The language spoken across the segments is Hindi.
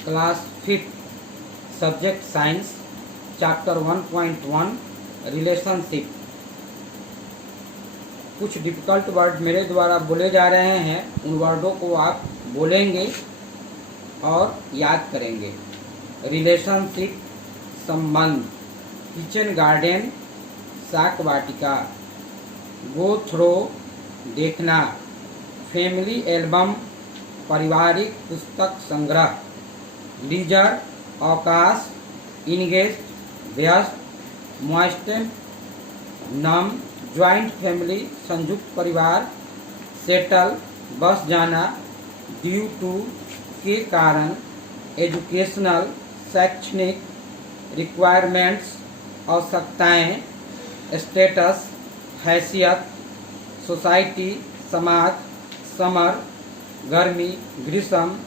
Class 5 subject science chapter 1.1 relationship. कुछ डिफ़िकल्ट वर्ड मेरे द्वारा बोले जा रहे हैं, उन वर्डों को आप बोलेंगे और याद करेंगे। रिलेशनशिप संबंध, किचन गार्डन शाक वाटिका, गो थ्रो देखना, फैमिली एल्बम पारिवारिक पुस्तक संग्रह, लीजर अवकाश, इंगेज व्यस्त, मॉइस्टन नम, ज्वाइंट फैमिली संयुक्त परिवार, सेटल बस जाना, ड्यू टू के कारण, एजुकेशनल शैक्षणिक, रिक्वायरमेंट्स आवश्यकताएं, स्टेटस हैसियत, सोसाइटी समाज, समर गर्मी, ग्रीष्म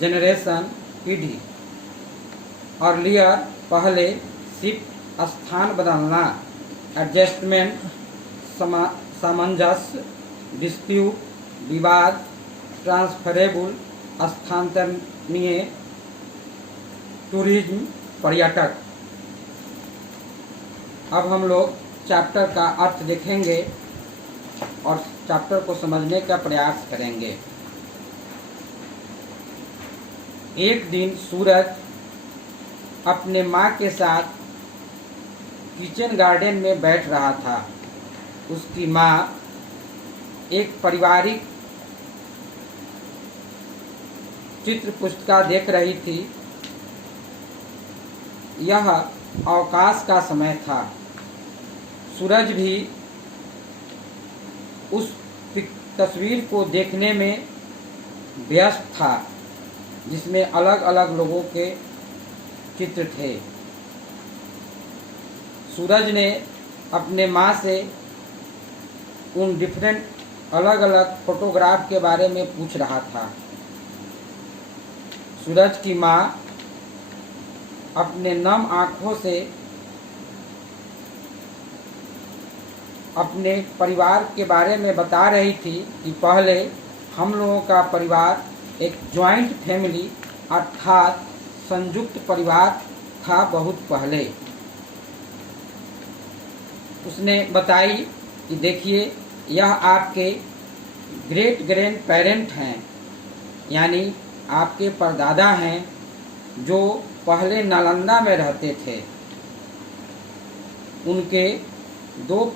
जनरेशन पीढ़ी, अर्लियर पहले, शिफ्ट स्थान बदलना, एडजस्टमेंट सामंजस्य, डिस्प्यूट विवाद, ट्रांसफरेबल स्थानांतरणीय, टूरिज्म पर्यटक। अब हम लोग चैप्टर का अर्थ देखेंगे और चैप्टर को समझने का प्रयास करेंगे। एक दिन सूरज अपने माँ के साथ किचन गार्डन में बैठ रहा था। उसकी माँ एक पारिवारिक चित्र पुस्तिका देख रही थी। यह अवकाश का समय था। सूरज भी उस तस्वीर को देखने में व्यस्त था, जिसमें अलग अलग लोगों के चित्र थे। सूरज ने अपने माँ से उन डिफरेंट अलग अलग फोटोग्राफ के बारे में पूछ रहा था। सूरज की माँ अपने नम आँखों से अपने परिवार के बारे में बता रही थी कि पहले हम लोगों का परिवार एक जॉइंट फैमिली अर्थात संयुक्त परिवार था बहुत पहले। उसने बताई कि देखिए, यह आपके ग्रेट ग्रैंड पेरेंट हैं, यानी आपके परदादा हैं, जो पहले नालंदा में रहते थे। उनके 2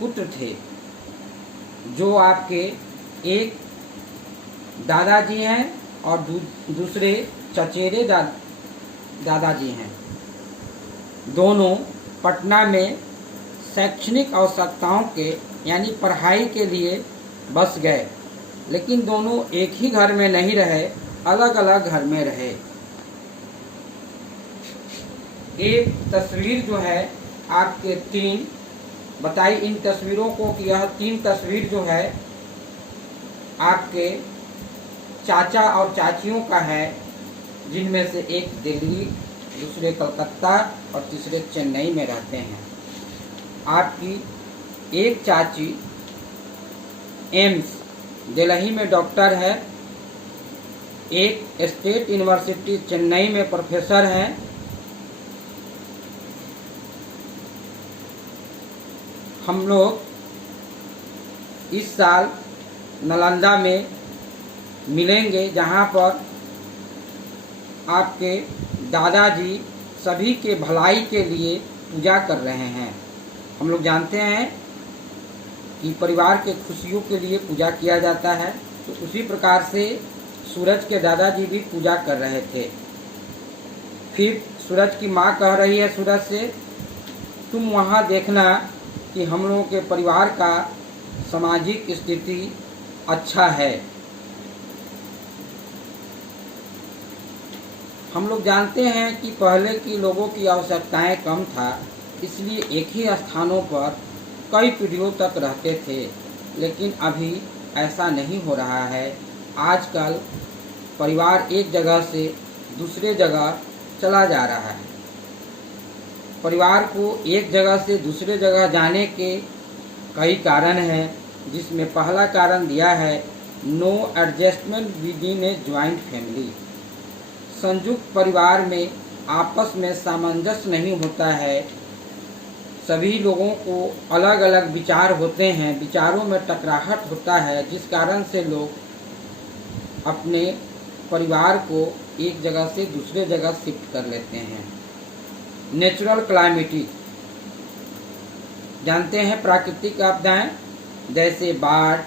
पुत्र थे, जो आपके एक दादाजी हैं और दूसरे चचेरे दादाजी हैं। दोनों पटना में शैक्षणिक आवश्यकताओं के यानी पढ़ाई के लिए बस गए, लेकिन दोनों एक ही घर में नहीं रहे, अलग अलग घर में रहे। एक तस्वीर जो है आपके 3 बताई इन तस्वीरों को कि यह 3 तस्वीर जो है आपके चाचा और चाचियों का है, जिनमें से एक दिल्ली, दूसरे कलकत्ता और तीसरे चेन्नई में रहते हैं। आपकी एक चाची एम्स दिल्ली में डॉक्टर है, एक स्टेट यूनिवर्सिटी चेन्नई में प्रोफेसर हैं। हम लोग इस साल नालंदा में मिलेंगे, जहाँ पर आपके दादाजी सभी के भलाई के लिए पूजा कर रहे हैं। हम लोग जानते हैं कि परिवार के खुशियों के लिए पूजा किया जाता है, तो उसी प्रकार से सूरज के दादाजी भी पूजा कर रहे थे। फिर सूरज की माँ कह रही है सूरज से, तुम वहाँ देखना कि हम लोगों के परिवार का सामाजिक स्थिति अच्छा है। हम लोग जानते हैं कि पहले की लोगों की आवश्यकताएं कम था, इसलिए एक ही स्थानों पर कई पीढ़ियों तक रहते थे, लेकिन अभी ऐसा नहीं हो रहा है। आजकल परिवार एक जगह से दूसरे जगह चला जा रहा है। परिवार को एक जगह से दूसरे जगह जाने के कई कारण हैं, जिसमें पहला कारण दिया है no adjustment within a joint family. संयुक्त परिवार में आपस में सामंजस्य नहीं होता है। सभी लोगों को अलग अलग विचार होते हैं, विचारों में टकराहट होता है, जिस कारण से लोग अपने परिवार को एक जगह से दूसरे जगह शिफ्ट कर लेते हैं। नेचुरल क्लाइमेटी, जानते हैं प्राकृतिक आपदाएं जैसे बाढ़,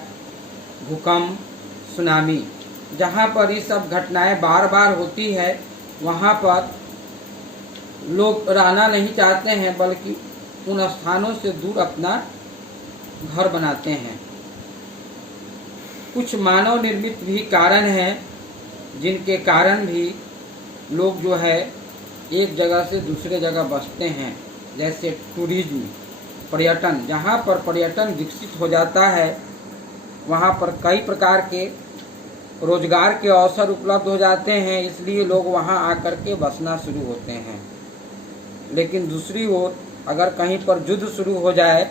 भूकंप, सुनामी। जहाँ पर ये सब घटनाएं बार बार होती है वहाँ पर लोग रहना नहीं चाहते हैं, बल्कि उन स्थानों से दूर अपना घर बनाते हैं। कुछ मानव निर्मित भी कारण हैं जिनके कारण भी लोग जो है एक जगह से दूसरे जगह बसते हैं, जैसे टूरिज्म, पर्यटन। जहाँ पर पर्यटन विकसित हो जाता है वहाँ पर कई प्रकार के रोजगार के अवसर उपलब्ध हो जाते हैं, इसलिए लोग वहाँ आकर के बसना शुरू होते हैं। लेकिन दूसरी ओर अगर कहीं पर युद्ध शुरू हो जाए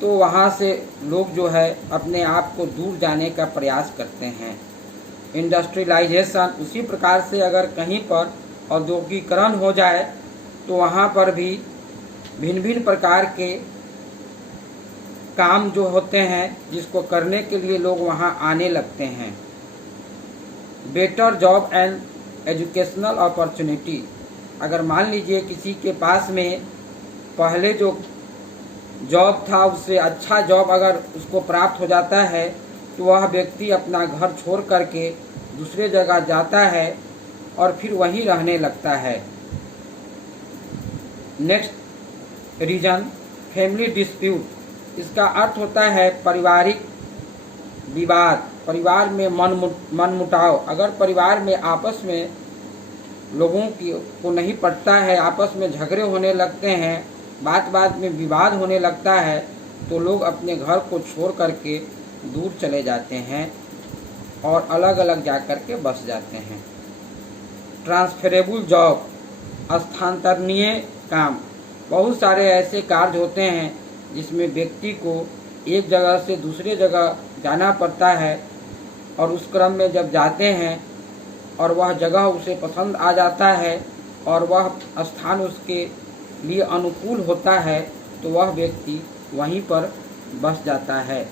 तो वहाँ से लोग जो है अपने आप को दूर जाने का प्रयास करते हैं। इंडस्ट्रियलाइजेशन, उसी प्रकार से अगर कहीं पर औद्योगिकरण हो जाए तो वहाँ पर भी भिन्न भिन्न प्रकार के काम जो होते हैं जिसको करने के लिए लोग वहाँ आने लगते हैं। Better job and educational opportunity, अगर मान लीजिए किसी के पास में पहले जो जॉब था उससे अच्छा जॉब अगर उसको प्राप्त हो जाता है तो वह व्यक्ति अपना घर छोड़ करके दूसरे जगह जाता है और फिर वहीं रहने लगता है। Next reason, family dispute. इसका अर्थ होता है पारिवारिक विवाद, परिवार में मनमुटाव। अगर परिवार में आपस में लोगों को नहीं पटता है, आपस में झगड़े होने लगते हैं, बात बात में विवाद होने लगता है, तो लोग अपने घर को छोड़ करके दूर चले जाते हैं और अलग अलग जा कर के बस जाते हैं। ट्रांसफरेबल जॉब, स्थानांतरणीय काम। बहुत सारे ऐसे कार्य होते हैं जिसमें व्यक्ति को एक जगह से दूसरे जगह जाना पड़ता है और उस क्रम में जब जाते हैं और वह जगह उसे पसंद आ जाता है और वह स्थान उसके लिए अनुकूल होता है तो वह व्यक्ति वहीं पर बस जाता है।